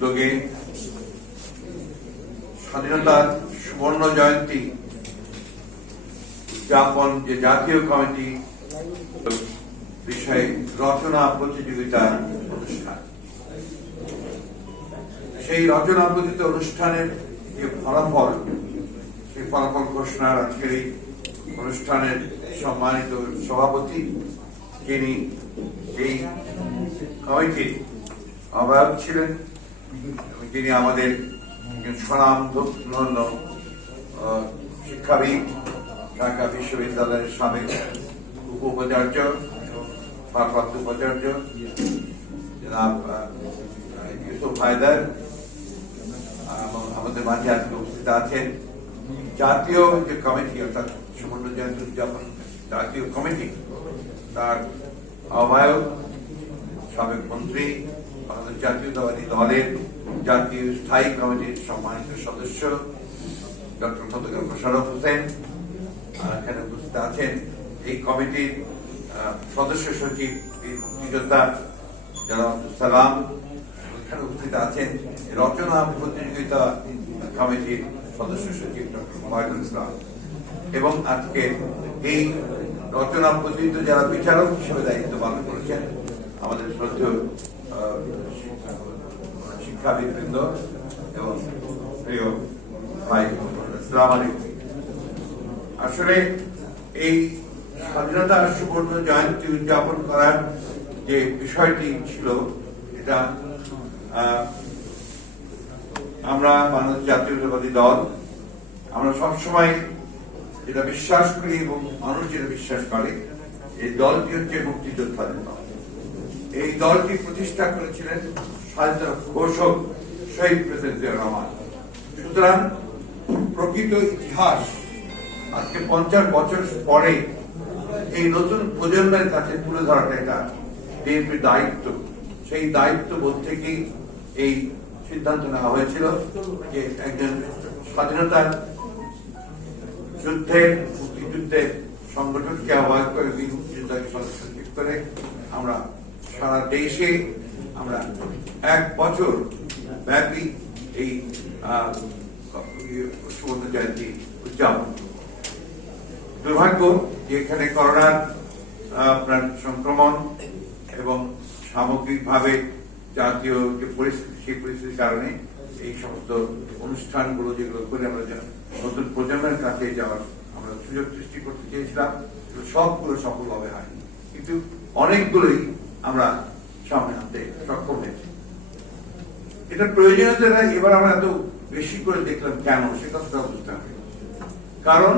উদ্যোগে স্বাধীনতার সুবর্ণ জয়ন্তী উদযাপন যে জাতীয় কমিটি বিষয়ে রচনা প্রতিযোগিতার অনুষ্ঠান, সেই রচনা প্রতিযোগিতা অনুষ্ঠানের যে ফলাফল, সেই ফলাফল ঘোষণার আজকের এই অনুষ্ঠানের সম্মানিত সভাপতি, যিনি এই কমিটির আহ্বায়ক ছিলেন, যিনি আমাদের স্বনামধন্য শিক্ষাবিদ, ঢাকা বিশ্ববিদ্যালয়ের সাবেক উপাচার্য, ভারপ্রাপ্ত উপাচার্য জনাব ইউসুফ হায়দার, এবং আমাদের মাঝে আজকে উপস্থিত আছেন জাতীয় যে কমিটি, অর্থাৎ সুবর্ণ জয়ন্তী উদযাপন জাতীয় কমিটি, তার আহ্বায়ক, সাবেক মন্ত্রী, বাংলাদেশ জাতীয়তাবাদী দলের জাতীয় স্থায়ী কমিটির সম্মানিত সদস্য ডক্টর খন্দকার মোশাররফ হোসেন এখানে উপস্থিত আছেন। এই কমিটির সদস্য সচিব মুক্তিযোদ্ধা জনাব আব্দুল সালাম এখানে উপস্থিত আছেন। রচনা প্রতিযোগিতা কমিটির সদস্য সচিব ডক্টর ওয়াহিদুল ইসলাম, এবং আজকে এই রচনা প্রতিযোগিতা যারা বিচারক হিসেবে দায়িত্ব পালন করেছেন আমাদের শ্রদ্ধেয় শিক্ষাবিদবৃন্দ এবং প্রিয় ভাই, আসসালামু আলাইকুম। আসলে এই স্বাধীনতা সুবর্ণ জয়ন্তী উদযাপন করার যে বিষয়টি ছিল, এটা আমরা বাংলাদেশ জাতীয়তাবাদী দল আমরা সবসময় যেটা বিশ্বাস করি এবং মানুষ যেটা বিশ্বাস করে, এই দলটি হচ্ছে মুক্তিযোদ্ধাদের দল। এই দলটি প্রতিষ্ঠা করেছিলেন স্বাধীনতার ঘোষক শহীদ প্রেসিডেন্ট জিয়াউর রহমান। সুতরাং প্রকৃত ইতিহাস আজকে 50 বছর পরে এই নতুন প্রজন্মের কাছে তুলে ধরাটা এটা বিএনপির দায়িত্ব। সেই দায়িত্ববোধ থেকেই এই সিদ্ধান্ত নেওয়া হয়েছিল যে একজন স্বাধীনতার যুদ্ধের মুক্তিযুদ্ধের সংগঠনকে আহ্বায়ক করে, বীর মুক্তিযোদ্ধাকে সদস্য করে আমরা সারা দেশে আমরা 1 বছর ব্যাপী এই সুবর্ণ জয়ন্তী উদযাপন। দুর্ভাগ্য যে এখানে করোনার আপনার সংক্রমণ এবং সামগ্রিকভাবে জাতীয় যে পরিস্থিতি, সেই পরিস্থিতির কারণে এই সমস্ত অনুষ্ঠানগুলো যেগুলো করে আমরা নতুন প্রজন্মের কাছে যাওয়ার আমরা সুযোগ সৃষ্টি করতে চেয়েছিলাম, সবগুলো সফলভাবে হয়নি, কিন্তু অনেকগুলোই আমরা সামনে আনতে সক্ষম হয়েছি। এটা প্রয়োজনীয়তা এবার আমরা এত বেশি করে দেখলাম কেন, সে কথাটা বুঝতে হবে। কারণ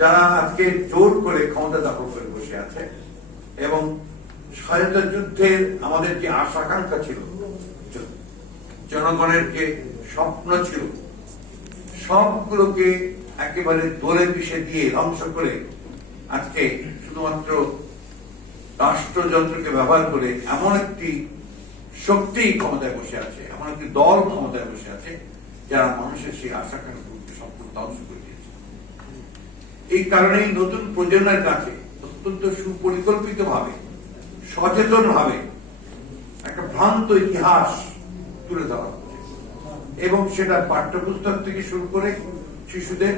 যারা আজকে জোর করে ক্ষমতা দখল করে বসে আছে এবং স্বাধীনতা যুদ্ধের আমাদের যে আশা আকাঙ্ক্ষা ছিল, জনগণের যে স্বপ্ন ছিল, সবগুলোকে একেবারে দোলে পিষে দিয়ে ধ্বংস করে আজকে শুধুমাত্র রাষ্ট্রযন্ত্রকে ব্যবহার করে এমন একটি শক্তি ক্ষমতায় বসে আছে, এমন একটি দল ক্ষমতায় বসে আছে যারা মানুষের সেই আশা আকাঙ্ক্ষাকে সম্পূর্ণ ধ্বংস করে দিয়েছে। এই কারণেই নতুন প্রজন্মের কাছে অত্যন্ত সুপরিকল্পিত ভাবে, সচেতন ভাবে একটা ভ্রান্ত ইতিহাস তুলে ধরা হচ্ছে, এবং সেটা পাঠ্যপুস্তক থেকে শুরু করে শিশুদের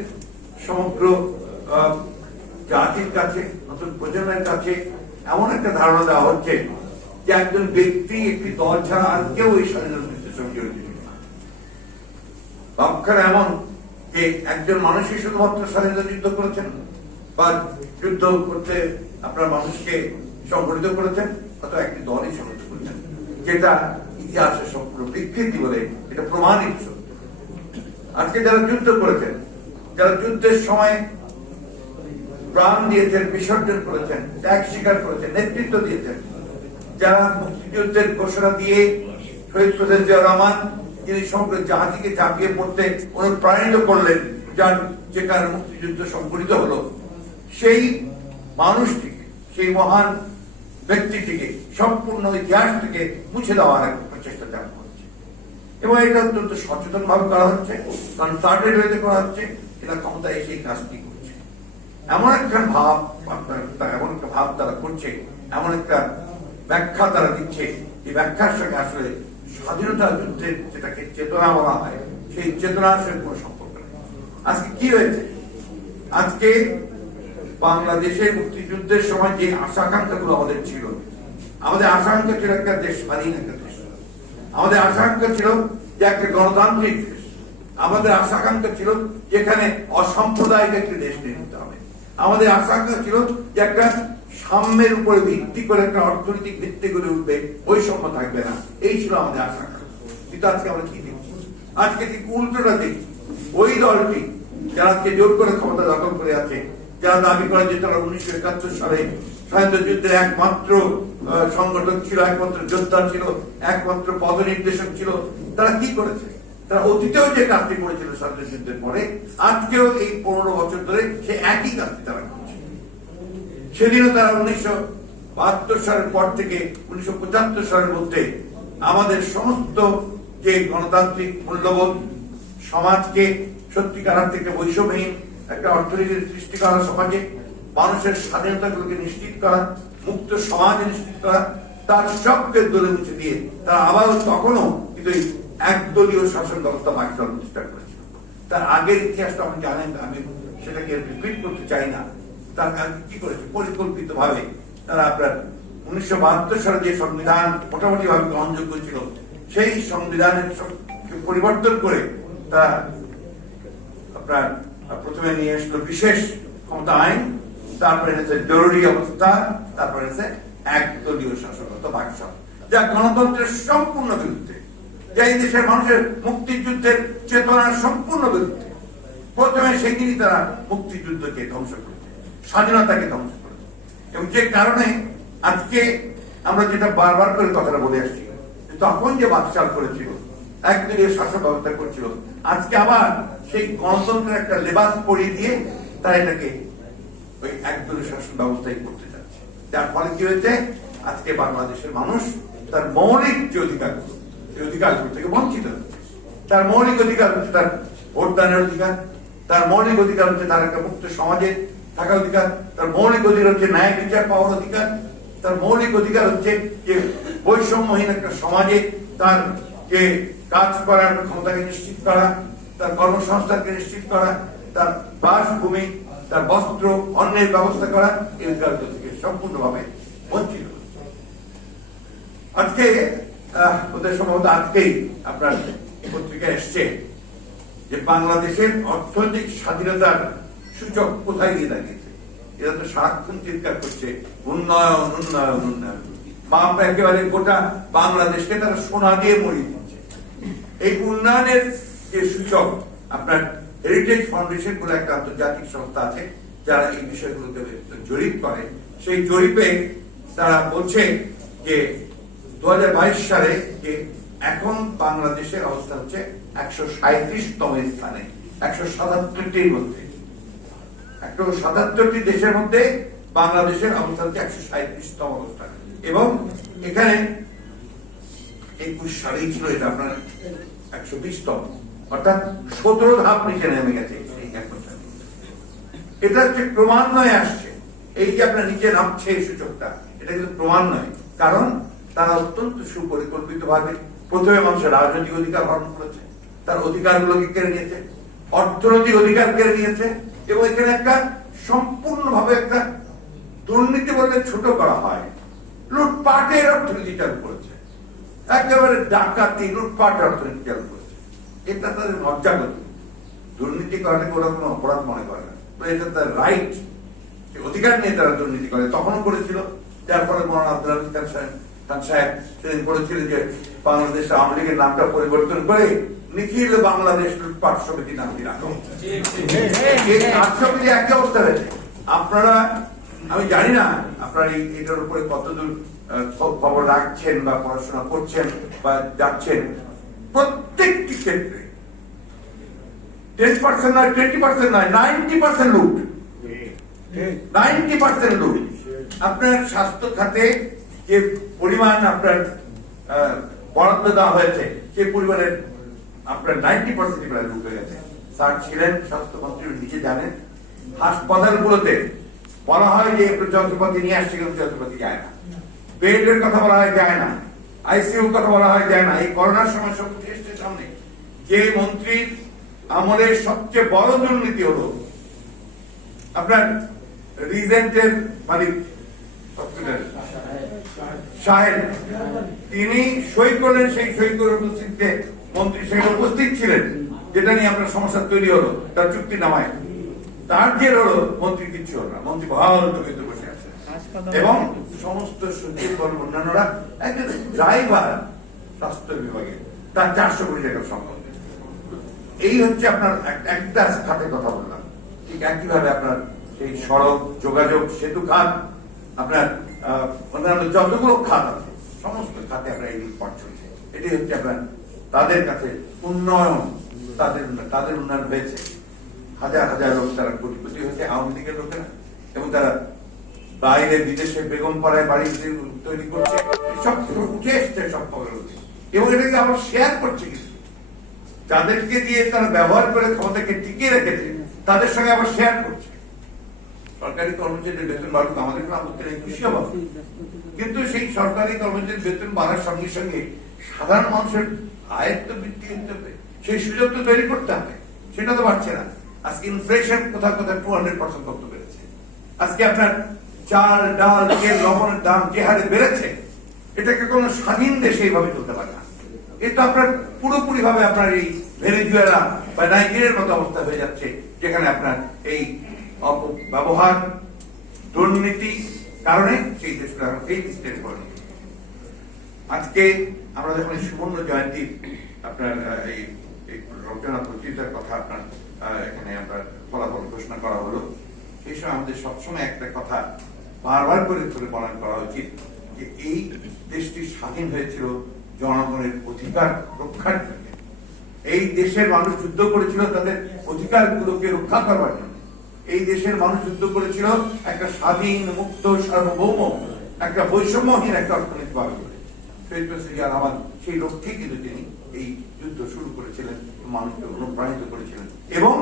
সমগ্র জাতির কাছে, নতুন প্রজন্মের কাছে এমন একটা ধারণা দেওয়া হচ্ছে যে একজন ব্যক্তি একটি দল ছাড়া আর কেউ এই স্বাধীনতা যুদ্ধের সঙ্গে জড়িত ছিল না। লক্ষণ এমন যে একজন মানুষই শুধুমাত্র স্বাধীনতা যুদ্ধ করেছেন বা যুদ্ধ করতে আপনার মানুষকে সংগঠিত করেছেন, অথবা একটি দলই সংগঠিত করেছেন, যেটা ইতিহাসের সম্পূর্ণ বিকৃতি বলে এটা প্রমাণিত। আজকে যারা যুদ্ধ করেছেন, যারা যুদ্ধের সময় প্রাণ দিয়েছেন, বিসর্জন করেছেন, ত্যাগ স্বীকার করেছেন, নেতৃত্ব দিয়েছেন, যারা মুক্তিযুদ্ধের ঘোষণা দিয়ে শহীদ প্রেসিডেন্ট জিয়াউর রহমান, যিনি সমগ্র জাতিকে ঝাঁপিয়ে পড়তে অনুপ্রাণিত করলেন, যার যে কারণে মুক্তিযুদ্ধ সংগঠিত হলো, সেই মানুষটিকে, সেই মহান ব্যক্তিটিকে সম্পূর্ণ ইতিহাস থেকে মুছে দেওয়ার একটা প্রচেষ্টা চালানো হচ্ছে, এবং এটা অত্যন্ত সচেতন ভাবে করা হচ্ছে, কনসার্টেড ওয়েতে করা হচ্ছে। এরা ক্ষমতায় এসে এই কাজটি করছে, এমন একটা ভাব, এমন একটা ভাব তারা করছে, এমন একটা ব্যাখ্যা তারা দিচ্ছে, যে ব্যাখ্যার সঙ্গে আসলে স্বাধীনতা যুদ্ধের যেটাকে চেতনা বলা হয় সেই চেতনার সঙ্গে কোনো সম্পর্ক নেই। আজকে কি হয়েছে? আজকে বাংলাদেশের মুক্তিযুদ্ধের সময় যে আশা আকাঙ্ক্ষাগুলো আমাদের ছিল, আমাদের আশা আকাঙ্ক্ষা ছিল একটা দেশ স্বাধীন একটা দেশ, আমাদের আশা আকাঙ্ক্ষা ছিল যে একটা গণতান্ত্রিক দেশ, আমাদের আশা আকাঙ্ক্ষা ছিল যেখানে অসাম্প্রদায়িক একটি দেশ নির্মিত হবে, আমাদের আশা আকাঙ্ক্ষা ছিল যে একটা সাম্যের উপরে ভিত্তি করে একটা অর্থনৈতিক ভিত্তি করে উঠবে, বৈষম্য থাকবে না, এই ছিল আমাদের আশা আকাঙ্ক্ষা। কিন্তু আজকে আমরা কি দেখছি? আজকে ঠিক উল্টোটা দেখছি। ওই দলটি যারা আজকে জোর করে ক্ষমতা দখল করে আছে, যারা দাবি করে যে তারা 1971 সালে স্বাধীনতা যুদ্ধের একমাত্র সংগঠন ছিল, একমাত্র যোদ্ধা ছিল, একমাত্র পদনির্দেশক ছিল, তারা কি করেছে? তারা অতীতেও যে কাজটি করেছিল স্বাধীনতা যুদ্ধের পরে, আজকেও এই 15 বছর ধরে সে একই কাজটি তারা করছে। সেদিনও তারা 1972 সালের পর থেকে 1975 সালের মধ্যে আমাদের সমস্ত যে গণতান্ত্রিক মূল্যবোধ, সমাজকে সত্যিকার থেকে বৈষম্যহীন একটা অর্থনীতির সৃষ্টি করা, সমাজে মানুষের স্বাধীনতাগুলোকে নিশ্চিত করা, মুক্ত সমাজ নিশ্চিত করা, তার সবকে দলে মুছে দিয়ে তারা আবারও তখনও কিন্তু একদলীয় শাসন ব্যবস্থা বাকি করার চেষ্টা করেছিল। তার আগের ইতিহাসটা আপনি জানেন, আমি সেটাকে রিপিট করতে চাই না। তার কি করেছে? পরিকল্পিত ভাবে তারা আপনার 1972 সালে যে সংবিধান মোটামুটি ভাবে গ্রহণযোগ্য ছিল, সেই সংবিধানের পরিবর্তন করে তারা আপনার প্রথমে নিয়ে আসলো বিশেষ ক্ষমতা আইন, তারপরে এনেছে জরুরি অবস্থা, তারপরে এনেছে একদলীয় শাসন অথবা বাকশাল, যা গণতন্ত্রের সম্পূর্ণ বিরুদ্ধে, যা এই দেশের মানুষের মুক্তিযুদ্ধের চেতনার সম্পূর্ণ বিরুদ্ধে। প্রথমে সেদিনই তারা মুক্তিযুদ্ধকে ধ্বংস করেছে, স্বাধীনতাকে ধ্বংস করেছে। এবং যে কারণে আজকে আমরা যেটা বারবার করে কথাটা বলে আসছি, তখন যে বাকশাল করেছিল, একদলীয় শাসন ব্যবস্থা করছিল, আজকে আবার সেই গণতন্ত্রের একটা লেবাস পরিয়ে দিয়ে তারা এটাকে ওই একদলীয় শাসন ব্যবস্থায় করতে যাচ্ছে। যার ফলে কি হয়েছে? আজকে বাংলাদেশের মানুষ তার মৌলিক যে অধিকারগুলো, সেই অধিকারগুলো থেকে বঞ্চিত হচ্ছে। তার মৌলিক অধিকার হচ্ছে তার ভোটদানের অধিকার, তার মৌলিক অধিকার হচ্ছে তার একটা মুক্ত সমাজে থাকার অধিকার, তার মৌলিক অধিকার হচ্ছে ন্যায় বিচার পাওয়ার অধিকার, তার মৌলিক অধিকার হচ্ছে যে বৈষম্যহীন একটা সমাজে তার যে কাজ করার ক্ষমতাকে নিশ্চিত করা, তার কর্মসংস্থানকে নিশ্চিত করা, তার বাসভূমি, তার বস্ত্র, অন্যের ব্যবস্থা করা, এই অধিকারগুলো থেকে সম্পূর্ণভাবে বঞ্চিত হচ্ছে। আজকে ওদের সম্ভবত আজকেই আপনার পত্রিকায় এসছে যে বাংলাদেশের অর্থনৈতিক স্বাধীনতার সূচক কোথায় গিয়ে দাঁড়িয়েছে। এরা তো সারাক্ষণ চিৎকার করছে উন্নয়ন উন্নয়ন উন্নয়ন, বাপ একেবারে গোটা বাংলাদেশকে তারা সোনা দিয়ে মরিয়ে দিচ্ছে। এই উন্নয়নের যে সূচক, আপনার হেরিটেজ ফাউন্ডেশন বলে একটা আন্তর্জাতিক সংস্থা আছে যারা এই বিষয়গুলোকে জরিপ করে, সেই জরিপে তারা বলছে যে 2022 সালে যে এখন বাংলাদেশের অবস্থা হচ্ছে 137তম স্থানে, 177টির মধ্যে, 177টি দেশের মধ্যে বাংলাদেশের অবস্থা হচ্ছে 137তম অবস্থান। এবং এখানে 21 সালেই ছিল এটা আপনার 120তম, অর্থাৎ 17 ধাপ নিচে নেমে গেছে। এটা হচ্ছে ক্রমান্বয়ে আসছে। এই যে আপনার নিচে নামছে এই সূচকটা, এটা কিন্তু ক্রমান্বয়ে, কারণ তারা অত্যন্ত সুপরিকল্পিত ভাবে প্রথমে মানুষের রাজনৈতিক অধিকার হরণ করেছে, তার অধিকারগুলোকে কেড়ে নিয়েছে, অর্থনৈতিক অধিকার কেড়ে নিয়েছে, এবং এখানে একটা সম্পূর্ণভাবে একটা দুর্নীতি বলতে ছোট করা হয়, লুটপাটের অর্থনীতি চালু করেছে, একেবারে ডাকাতি লুটপাটের অর্থনীতি চালু করেছে। এটা তাদের মজ্জাগত, দুর্নীতি করাকে ওরা কোনো অপরাধ মনে করে না, এটা তার রাইট, অধিকার নিয়ে তারা দুর্নীতি করে, তখনও করেছিল। যার ফলে মৌলানা আব্দুল হামিদ খান সাহেব সেদিন বলেছিলেন যে বাংলাদেশ আওয়ামী লীগের নামটা পরিবর্তন করে নিখিল বাংলাদেশ লুটপাট সমিতি নামটি রাখা হচ্ছে। সমিতি একই অবস্থা হয়েছে। আপনারা, আমি জানি না আপনারা এটার উপরে কতদূর খবর রাখছেন বা পড়াশোনা করছেন বা যাচ্ছেন, প্রত্যেকটি ক্ষেত্রে 10% নয়, 20% নয়, 90% লুট, 90% লুট। আপনার স্বাস্থ্য খাতে যে পরিমাণ আপনার বরাদ্দ দেওয়া হয়েছে, সে পরিমাণের আপনার 90% প্রায় লুট হয়ে গেছে। স্যার ছিলেন স্বাস্থ্যমন্ত্রী, নিজে জানেন, হাসপাতালগুলোতে বলা হয় যে একটু যন্ত্রপাতি নিয়ে আসছে, কিন্তু যন্ত্রপাতি যায় না, বেডের কথা বলা হয় যায় না, আইসিইউর কথা বলা হয় যায় না। এই করোনার সময় সব উঠে এসছে সামনে যে মন্ত্রীর আমলের সবচেয়ে বড় দুর্নীতি হলো আপনার রিজেন্টের মালিক হসপিটাল সাহেব, তিনি সই করলেন, সেই সই করে উপস্থিতিতে মন্ত্রী সেখানে উপস্থিত ছিলেন, যেটা নিয়ে আপনার সমস্যা তৈরি হলো তার চুক্তি নামায়। তার যে হলো মন্ত্রী কিচ্ছু হলো না, মন্ত্রী ভালো চোখে বসে আছে এবং সমস্ত সচিব বল অন্যান্যরা একজন ড্রাইভার স্বাস্থ্য বিভাগে তার 400 কোটি টাকার সম্পদ। এই হচ্ছে আপনার একটা খাতে কথা বললাম। ঠিক একইভাবে আপনার সেই সড়ক যোগাযোগ সেতু খাত, আপনার অন্যান্য যতগুলো খাত আছে সমস্ত খাতে আপনার এই রিপোর্ট চলছে। এটি হচ্ছে আপনার তাদের কাছে উন্নয়ন, তাদের উন্নয়ন হয়েছে। হাজার হাজার লোক তারা কোটিপতি হয়েছে আওয়ামী লীগের লোকেরা, এবং তারা বাইরে বিদেশে বেগম পাড়ায় বাড়ি তৈরি করছে, সব উঠে এসছে সব খবর, এবং এটাকে আবার শেয়ার করছে কিছু যাদেরকে দিয়ে তারা ব্যবহার করে ক্ষমতাকে টিকিয়ে রেখেছে তাদের সঙ্গে আবার শেয়ার করছে। সরকারি কর্মচারীদের বেতন বাড়ুক, আমাদের কোনো আপত্তি নেই, খুশি হবো, কিন্তু সেই সরকারি কর্মচারীর বেতন বাড়ার সঙ্গে সঙ্গে সাধারণ মানুষের আয়ের তো বৃদ্ধি হতে হবে, সেই সুযোগ তো তৈরি করতে হবে, সেটা তো বাড়ছে না। আজকে ইনফ্লেশন কোথাও কোথাও 200% কত বেড়েছে। আজকে আপনার চাল ডাল তেল লবণের দাম যে হারে বেড়েছে, এটাকে কোনো স্বাধীন দেশে এইভাবে চলতে পারে না। এটা আপনার পুরোপুরি ভাবে আপনার এই ভেনেজুয়েলা বা নাইজেরিয়ার মতো অবস্থা হয়ে যাচ্ছে, যেখানে আপনার এই অপব্যবহার দুর্নীতি কারণে সেই দেশগুলো এই স্টেট করে। আজকে আমরা যখন সুবর্ণ জয়ন্তী আপনার এই রচনা পত্রিকার কথা আপনার এখানে আপনার ফলাফল ঘোষণা করা হলো, সেই সময় আমাদের সবসময় একটা কথা বারবার করে ধরে বর্ণনা করা উচিত যে এই দেশটি স্বাধীন হয়েছিল জনগণের অধিকার রক্ষার জন্য। এই দেশের মানুষ যুদ্ধ করেছিল তাদের অধিকারগুলোকে রক্ষা করবার জন্য। এই দেশের মানুষ যুদ্ধ করেছিল একটা স্বাধীন মুক্ত সার্বভৌম একটা বৈষম্যহীন একটা অর্থনীতি পাবে বলে। শহীদ প্রেসিডেন্ট জিয়া রহমান সেই লক্ষ্যে কিন্তু তিনি এই যুদ্ধ শুরু করেছিলেন, মানুষকে অনুপ্রাণিত করেছিলেন, এবং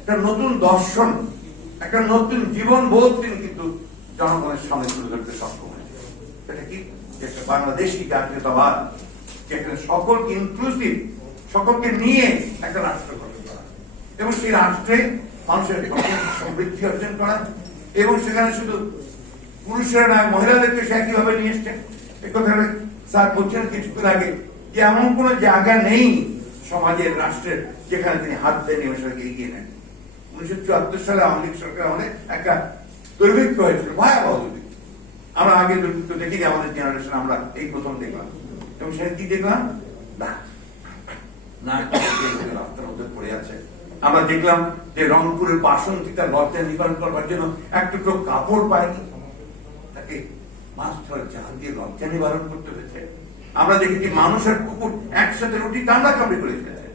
একটা নতুন দর্শন, একটা নতুন জীবন বোধ তিনি কিন্তু জনগণের সামনে তুলে ধরতে সক্ষম হয়েছে। সেটা কি? একটা বাংলাদেশি জাতীয়তাবাদ, যেখানে সকলকে ইনক্লুসিভ, সকলকে নিয়ে একটা রাষ্ট্র গঠন করা, এবং সেই রাষ্ট্রে মানুষের সমৃদ্ধি অর্জন করা, এবং সেখানে শুধু পুরুষেরা নয় মহিলাদেরকে সে একইভাবে নিয়ে এসছেন। এই কথাটা স্যার বলছেন কিছুক্ষণ আগে যে এমন কোন জায়গা নেই সমাজের রাষ্ট্রের যেখানে তিনি হাত দিয়ে নিমেষকে এগিয়ে নেন। 1974 সালে আওয়ামী লীগ সরকার আমাদের একটা দুর্ভিক্ষ হয়েছিল, ভয়াবহ দুর্ভিক্ষ। আমরা আগে দুর্ভিক্ষ দেখিনি, আমাদের জেনারেশন আমরা এই প্রথম দেখলাম, এবং সেটা কি দেখলাম না রাস্তার মধ্যে পড়ে আছে। আমরা দেখলাম যে রংপুরের বাসন্তী তার লজ্জা নিবারণ করবার জন্য এক টুকরো কাপড় পায়নি, তাকে মাছ ধরার জাল দিয়ে লজ্জা নিবারণ করতে হয়েছে। আমরা দেখেছি মানুষের কুকুর একসাথে রুটি কামড়া কামড়ি করে ফেলেছে,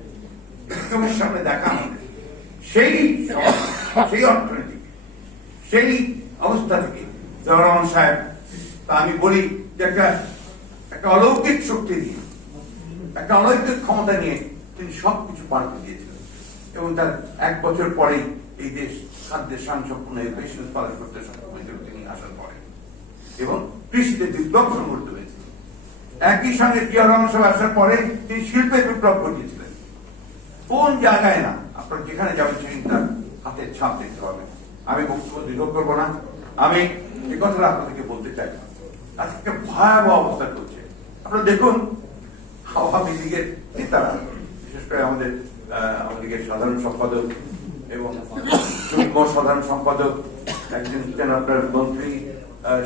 চোখের সামনে দেখা আমাদের। সেই অর্থনীতি, সেই অবস্থা থেকে রহমান সাহেব, তা আমি বলি যে একটা অলৌকিক শক্তি দিয়ে, একটা অলৌকিক ক্ষমতা নিয়ে তিনি সবকিছু পাল্টে দিয়েছিলেন, এবং তার 1 বছর পরেই এই দেশ খাদ্যের স্বয়ংসম্পূর্ণ বেশি উৎপাদন করতে সক্ষম হয়েছিল তিনি আসার পরে, এবং কৃষিতে বিপ্লব সংঘটিত হয়েছিল। একই সঙ্গে জিয়া রহমান সাহেব আসার পরে তিনি শিল্পে বিপ্লব ঘটিয়েছিলেন। কোন জায়গায় না আপনার যেখানে যাবেন সেখানে তার হাতের ছাপ দেখতে হবে। আমি বক্তব্য দীর্ঘ করবো না, আমি এই কথাটা আপনাদেরকে বলতে চাই। আজকে একটা ভয়াবহ অবস্থা চলছে। আপনারা দেখুন আওয়ামী লীগের নেতারা, বিশেষ করে আমাদের আওয়ামী লীগের সাধারণ সম্পাদক এবং যুগ্ম সাধারণ সম্পাদক, একজন ছিলেন আপনার মন্ত্রী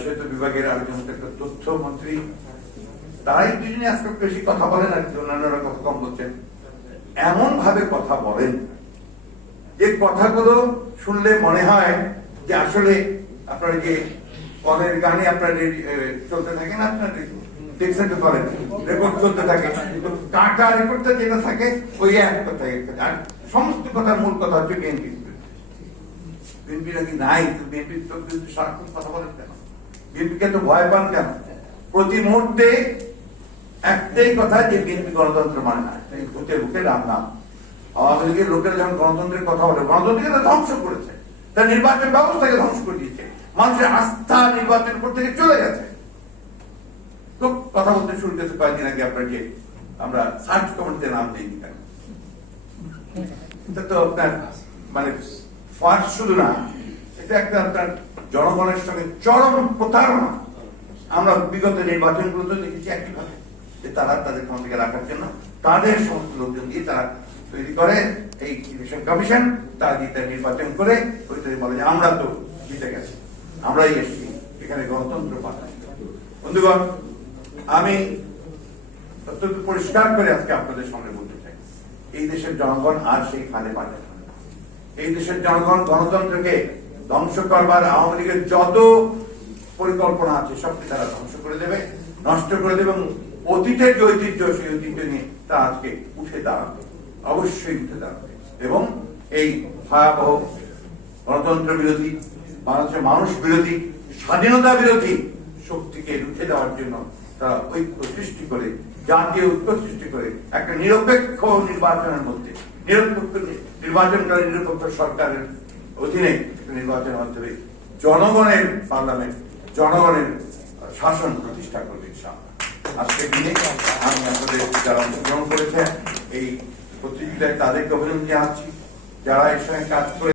সেতু বিভাগের, আরেকজন একটা তথ্য মন্ত্রী, তারাই দুজনে আজকে বেশি কথা বলেন আর অন্যান্যরা কথা কম বলছেন। এমন ভাবে কথা বলেন যে কথাগুলো শুনলে মনে হয় যে আসলে আপনার যে পরের গানে আপনার চলতে থাকে না, আপনার দেখছেন তো করেন রেকর্ড চলতে থাকে, কাটা রেকর্ডটা যেটা থাকে ওই এক কথা, আর সমস্ত কথার মূল কথা হচ্ছে বিএনপি। বিএনপি নাকি নাই, বিএনপি সারাক্ষণ কথা বলেন কেন? বিএনপিকে তো ভয় পান কেন? প্রতি মুহূর্তে একটাই কথা যে বিএনপি গণতন্ত্র মানে না, ভূতে ভূতে রাম নাম। আওয়ামী লীগের লোকেরা যখন গণতন্ত্রের কথা বলে, গণতন্ত্রকে ধ্বংস করেছে, তার নির্বাচন ব্যবস্থাকে ধ্বংস করে দিয়েছে, মানুষের আস্থা নির্বাচনের উপর থেকে চলে গেছে। তো কথা বলতে শুরু করেছে কয়েকদিন আগে আপনাকে আমরা সার্চ কমিটিতে নাম দিইনি কেন। এটা তো আপনার মানে ফার্স্ট শুধু না, এটা একটা আপনার জনগণের সঙ্গে চরম প্রতারণা। আমরা বিগত নির্বাচনগুলোতে দেখেছি একইভাবে যে তারা তাদের ক্ষমতাকে রাখার জন্য তাদের সমস্ত লোকজন দিয়ে তারা তৈরি করে এই ইলেকশন কমিশন, তারা দিয়ে নির্বাচন করে ওইটাই বলে যে আমরা তো জিতে গেছি, আমরাই এসেছি, এখানে গণতন্ত্র পাতা। বন্ধুগণ, আমি অত্যন্ত পরিষ্কার করে আজকে আপনাদের সামনে বলতে চাই, এই দেশের জনগণ আর সেই ফাঁদে পা যাবে না। এই দেশের জনগণ গণতন্ত্রকে ধ্বংস করবার আওয়ামী লীগের যত পরিকল্পনা আছে সবকে তারা ধ্বংস করে দেবে, নষ্ট করে দেবে, এবং অতীতের যে ঐতিহ্য সেই ঐতিহ্য নিয়ে তা আজকে উঠে দাঁড়াবে, অবশ্যই উঠে দাঁড়াবে। এবং এই ভয়াবহ গণতন্ত্র বিরোধী, বাংলাদেশের মানুষ বিরোধী, স্বাধীনতা বিরোধী শক্তিকে রুখে দেওয়ার জন্য তারা ঐক্য সৃষ্টি করে, জাতীয় ঐক্য সৃষ্টি করে একটা নিরপেক্ষ নির্বাচনের মধ্যে, নিরপেক্ষ নির্বাচনকারী নিরপেক্ষ সরকারের অধীনে নির্বাচনের মাধ্যমে জনগণের পার্লামেন্ট, জনগণের শাসন প্রতিষ্ঠা করবে ইনশাআল্লাহ। আজকের দিনে আমি আপনাদের যারা অংশগ্রহণ করেছেন এই প্রতিযোগিতায় তাদেরকে অভিনন্দন জানাচ্ছি, যারা এর সঙ্গে কাজ করে